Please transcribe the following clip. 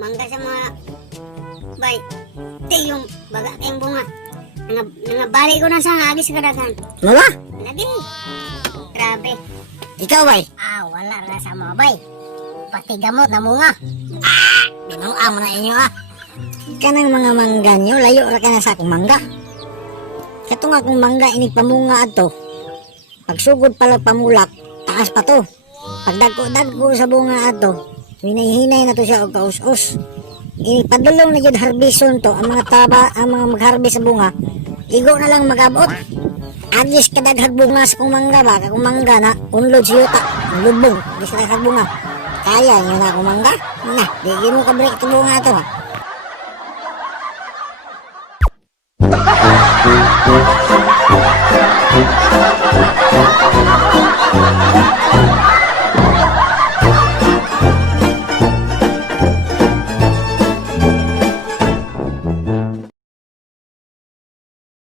Mangga sa mga bay. Di yung baga kayong bunga. Nangabali ko na sa agis sa kadagan. Mala? Lagi. Grabe. Ikaw bay? Wala na sa mga bay. Pati gamot na munga. Binuang mo na inyo Kanang mga mangga nyo, layo ra ka na sa akong mangga. Katong akong mangga inigpamunga ato. Pagsugod pala pamulak, taas pa to. Pagdagko sa bunga ato, hinay-hinay na to siya og kaus-us. Padulong na jud harbison to ang mga mag-harvest sa bunga. Igo na lang magabot. Agis kadaghag bunga sa kong mangga ba, akong mangga na unlod si yuta, lubong, di sa daghag bunga. Kaya nyo na akong mangga? Na, di mo ka-break ito bunga to ha.